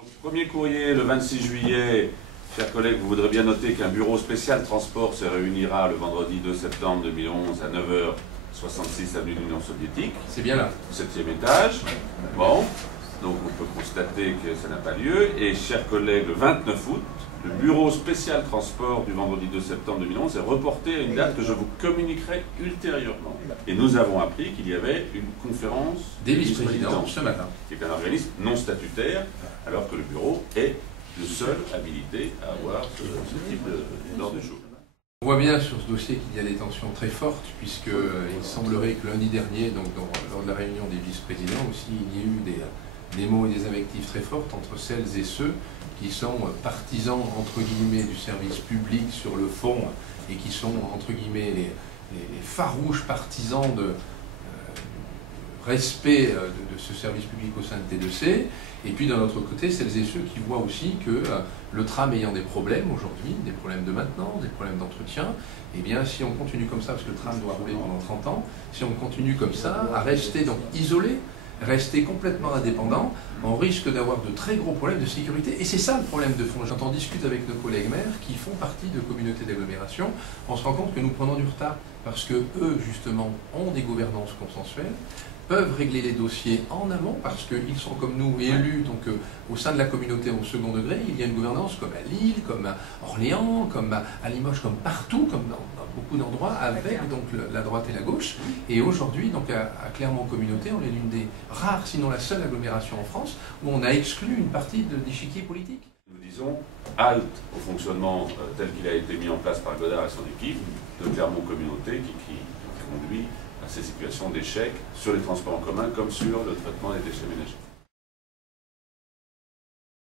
Donc, premier courrier le 26 juillet. Chers collègues, vous voudrez bien noter qu'un bureau spécial transport se réunira le vendredi 2 septembre 2011 à 9h66 avenue de l'Union soviétique. C'est bien là. 7e étage. Bon, donc on peut constater que ça n'a pas lieu. Et chers collègues, le 29 août, le bureau spécial transport du vendredi 2 septembre 2011 est reporté à une date que je vous communiquerai ultérieurement. Et nous avons appris qu'il y avait une conférence des vice-présidents ce matin, qui est un organisme non statutaire, alors que le bureau est le seul habilité à avoir ce type d'ordre du jour. On voit bien sur ce dossier qu'il y a des tensions très fortes, puisqu'il semblerait que lundi dernier, donc lors de la réunion des vice-présidents aussi, il y ait eu des mots et des invectives très fortes entre celles et ceux qui sont partisans, entre guillemets, du service public sur le fond, et qui sont, entre guillemets, les farouches partisans de respect de ce service public au sein de T2C, et puis d'un autre côté, celles et ceux qui voient aussi que le tram ayant des problèmes aujourd'hui, des problèmes de maintenance, des problèmes d'entretien, eh bien si on continue comme ça, parce que le tram doit rouler pendant 30 ans, si on continue comme ça, à rester donc isolé, rester complètement indépendant, on risque d'avoir de très gros problèmes de sécurité. Et c'est ça le problème de fond. Quand on discute avec nos collègues maires qui font partie de communautés d'agglomération, on se rend compte que nous prenons du retard parce que eux, justement, ont des gouvernances consensuelles, peuvent régler les dossiers en amont parce qu'ils sont comme nous élus, donc au sein de la communauté au second degré, il y a une gouvernance comme à Lille, comme à Orléans, comme à Limoges, comme partout, comme dans beaucoup d'endroits, avec donc la droite et la gauche. Et aujourd'hui, donc à Clermont Communauté, on est l'une des rares, sinon la seule agglomération en France, où on a exclu une partie de l'échiquier politique. Nous disons halte au fonctionnement tel qu'il a été mis en place par Godard et son équipe de Clermont Communauté qui conduit à ces situations d'échec sur les transports en commun comme sur le traitement des déchets ménagers.